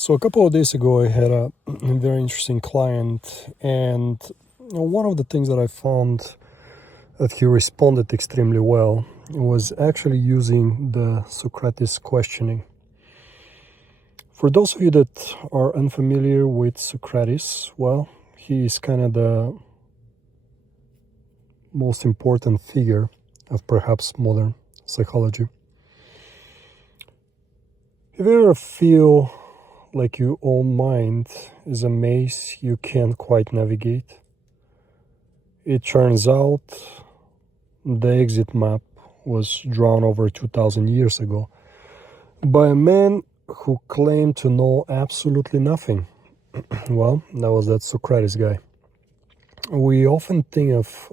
So a couple of days ago, I had a very interesting client, and one of the things that I found that he responded extremely well was actually using the Socratic questioning. For those of you that are unfamiliar with Socrates, well, he is kind of the most important figure of perhaps modern psychology. If you ever feel like your own mind is a maze you can't quite navigate, it turns out the exit map was drawn over 2,000 years ago by a man who claimed to know absolutely nothing. Well, that was that Socrates guy. We often think of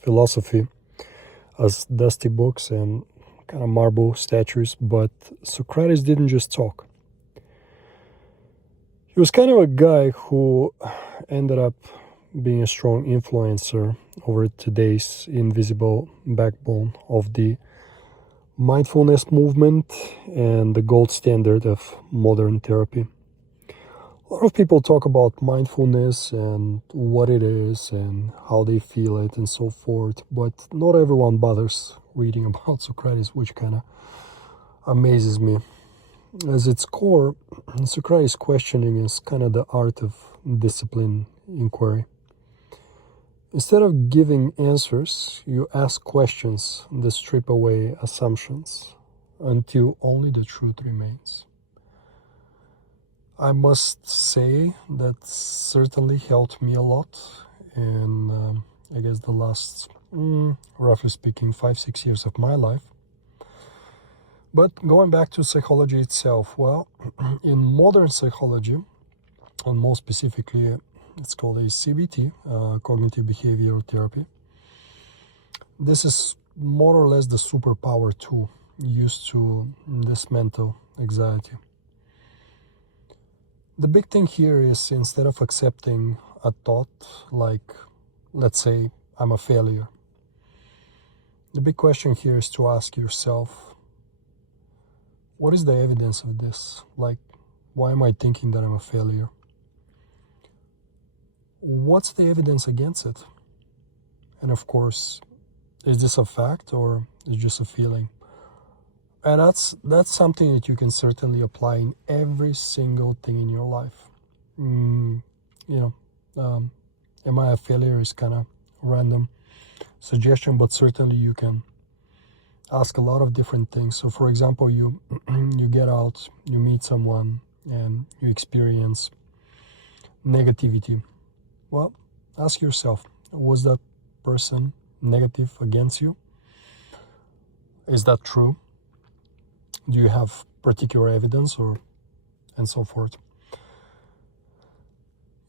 philosophy as dusty books and kind of marble statues, but Socrates didn't just talk. He was kind of a guy who ended up being a strong influencer over today's invisible backbone of the mindfulness movement and the gold standard of modern therapy. A lot of people talk about mindfulness and what it is and how they feel it and so forth, but not everyone bothers reading about Socrates, which kind of amazes me. As its core, Socratic questioning is kind of the art of disciplined inquiry. Instead of giving answers, you ask questions that strip away assumptions until only the truth remains. I must say that certainly helped me a lot in, I guess, the last, roughly speaking, 5-6 years of my life. But going back to psychology itself, well, in modern psychology, and more specifically, it's called a CBT, cognitive behavioral therapy. This is more or less the superpower tool used to dismantle anxiety. The big thing here is, instead of accepting a thought like, let's say, I'm a failure, the big question here is to ask yourself, what is the evidence of this? Like, why am I thinking that I'm a failure? What's the evidence against it? And of course, is this a fact or is it just a feeling? And that's something that you can certainly apply in every single thing in your life. Am I a failure is kind of random suggestion, but certainly you can ask a lot of different things. So for example, you get out, you meet someone, and you experience negativity. Well, ask yourself, was that person negative against you? Is that true? Do you have particular evidence and so forth?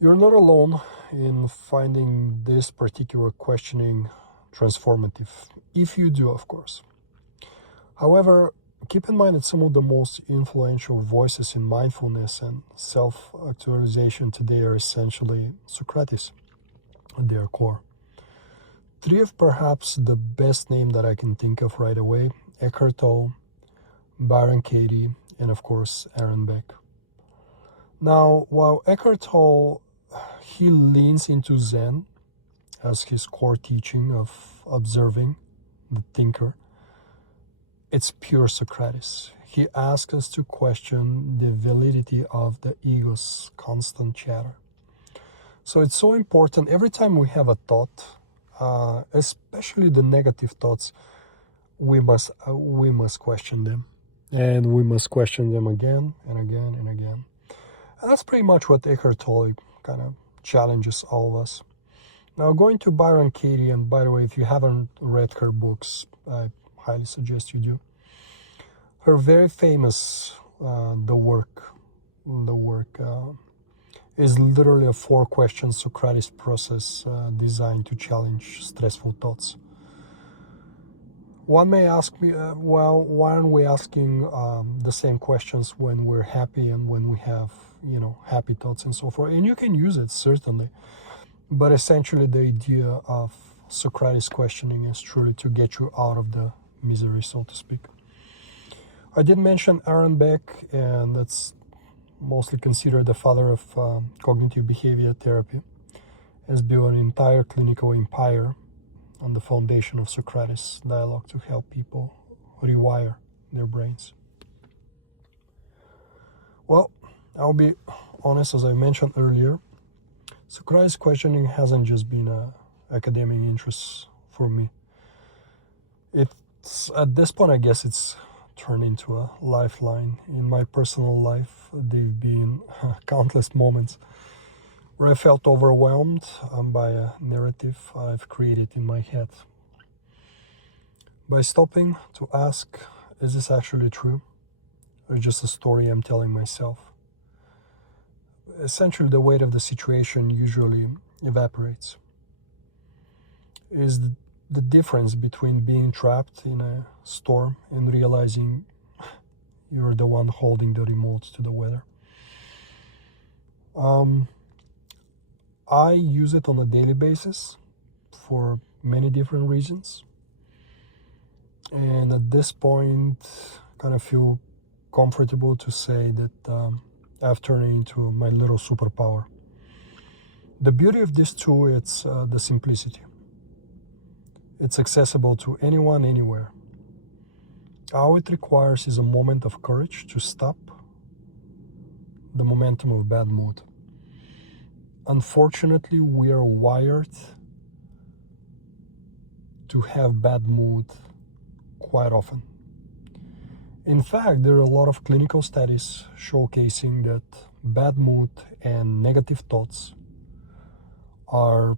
You're not alone in finding this particular questioning transformative, if you do, of course. However, keep in mind that some of the most influential voices in mindfulness and self-actualization today are essentially Socrates at their core. Three of perhaps the best name that I can think of right away: Eckhart Tolle, Byron Katie, and of course Aaron Beck. Now, while Eckhart Tolle, he leans into Zen as his core teaching of observing the thinker, it's pure Socrates. He asks us to question the validity of the ego's constant chatter. So it's so important every time we have a thought, especially the negative thoughts, we must question them. And we must question them again and again and again. And that's pretty much what Eckhart Tolle kind of challenges all of us. Now, going to Byron Katie, and by the way, if you haven't read her books, I highly suggest you do. Her very famous The Work is literally a 4-question Socratic process designed to challenge stressful thoughts. One may ask me, why aren't we asking the same questions when we're happy and when we have, happy thoughts and so forth? And you can use it, certainly. But essentially, the idea of Socratic questioning is truly to get you out of the misery, so to speak. I did mention Aaron Beck, and that's mostly considered the father of cognitive behavior therapy, has built an entire clinical empire on the foundation of Socrates dialogue to help people rewire their brains. Well, I'll be honest, as I mentioned earlier, Socratic questioning hasn't just been an academic interest for me. It's at this point, I guess it's turned into a lifeline. In my personal life, there've been countless moments where I felt overwhelmed by a narrative I've created in my head. By stopping to ask, is this actually true? Or just a story I'm telling myself? Essentially, the weight of the situation usually evaporates. Is the difference between being trapped in a storm and realizing you're the one holding the remote to the weather. I use it on a daily basis for many different reasons. And at this point, kind of feel comfortable to say that I've turned it into my little superpower. The beauty of this tool, it's the simplicity. It's accessible to anyone, anywhere. All it requires is a moment of courage to stop the momentum of bad mood. Unfortunately, we are wired to have bad mood quite often. In fact, there are a lot of clinical studies showcasing that bad mood and negative thoughts are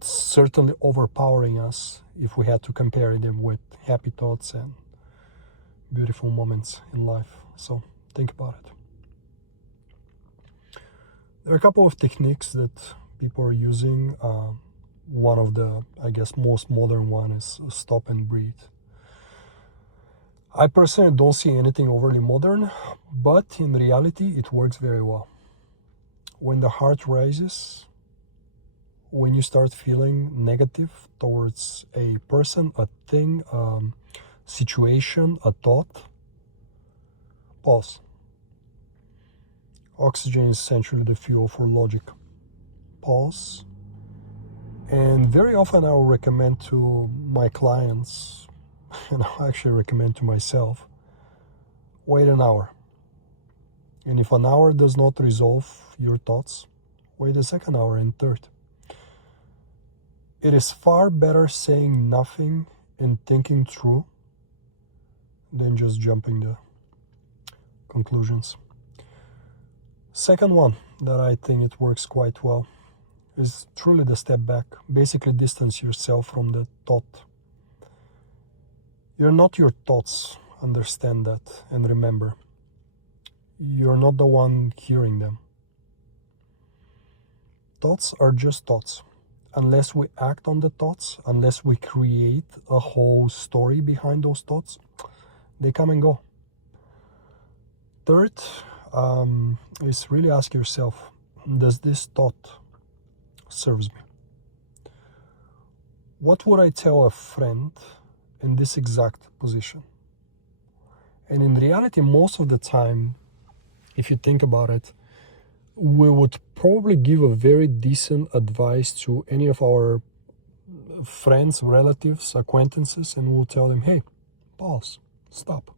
certainly overpowering us if we had to compare them with happy thoughts and beautiful moments in life. So think about it. There are a couple of techniques that people are using. One of the, I guess, most modern one is stop and breathe. I personally don't see anything overly modern, but in reality, it works very well. When the heart rises, when you start feeling negative towards a person, a thing, situation, a thought, pause. Oxygen is essentially the fuel for logic. Pause. And very often I will recommend to my clients, and I actually recommend to myself, wait an hour. And if an hour does not resolve your thoughts, wait a second hour and third. It is far better saying nothing and thinking through than just jumping to conclusions. Second one that I think it works quite well is truly the step back. Basically distance yourself from the thought. You're not your thoughts, understand that, and remember, you're not the one hearing them. Thoughts are just thoughts. Unless we act on the thoughts, unless we create a whole story behind those thoughts, they come and go. Third, is really ask yourself, does this thought serves me? What would I tell a friend in this exact position? And in reality, most of the time, if you think about it, we would probably give a very decent advice to any of our friends, relatives, acquaintances, and we'll tell them, hey, pause, stop.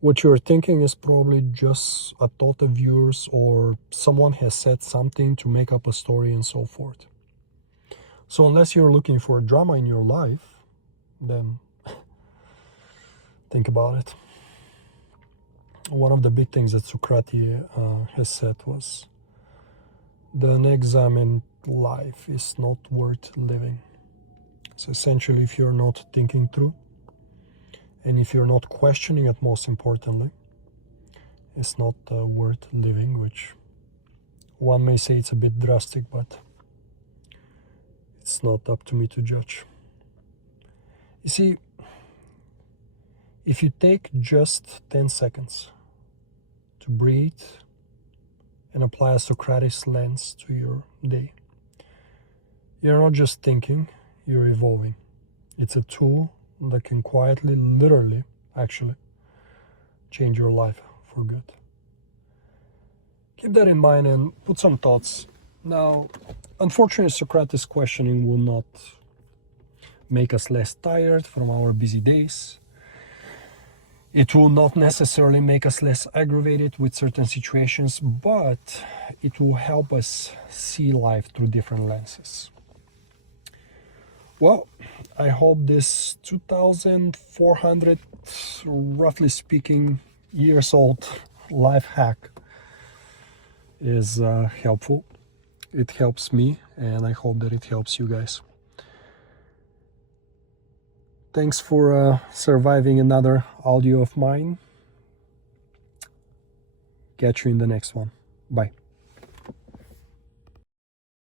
What you're thinking is probably just a thought of yours, or someone has said something to make up a story and so forth. So unless you're looking for drama in your life, then think about it. One of the big things that Socrates has said was, the unexamined life is not worth living. So essentially, if you're not thinking through, and if you're not questioning it, most importantly, it's not worth living, which one may say it's a bit drastic, but it's not up to me to judge. You see, if you take just 10 seconds to breathe and apply a Socratic lens to your day, you're not just thinking, you're evolving. It's a tool that can quietly, literally, actually, change your life for good. keep that in mind and put some thoughts. Now, unfortunately, Socratic questioning will not make us less tired from our busy days. It will not necessarily make us less aggravated with certain situations, but it will help us see life through different lenses. Well, I hope this 2,400, roughly speaking, years old life hack is helpful. It helps me, and I hope that it helps you guys. Thanks for surviving another audio of mine. Catch you in the next one. Bye.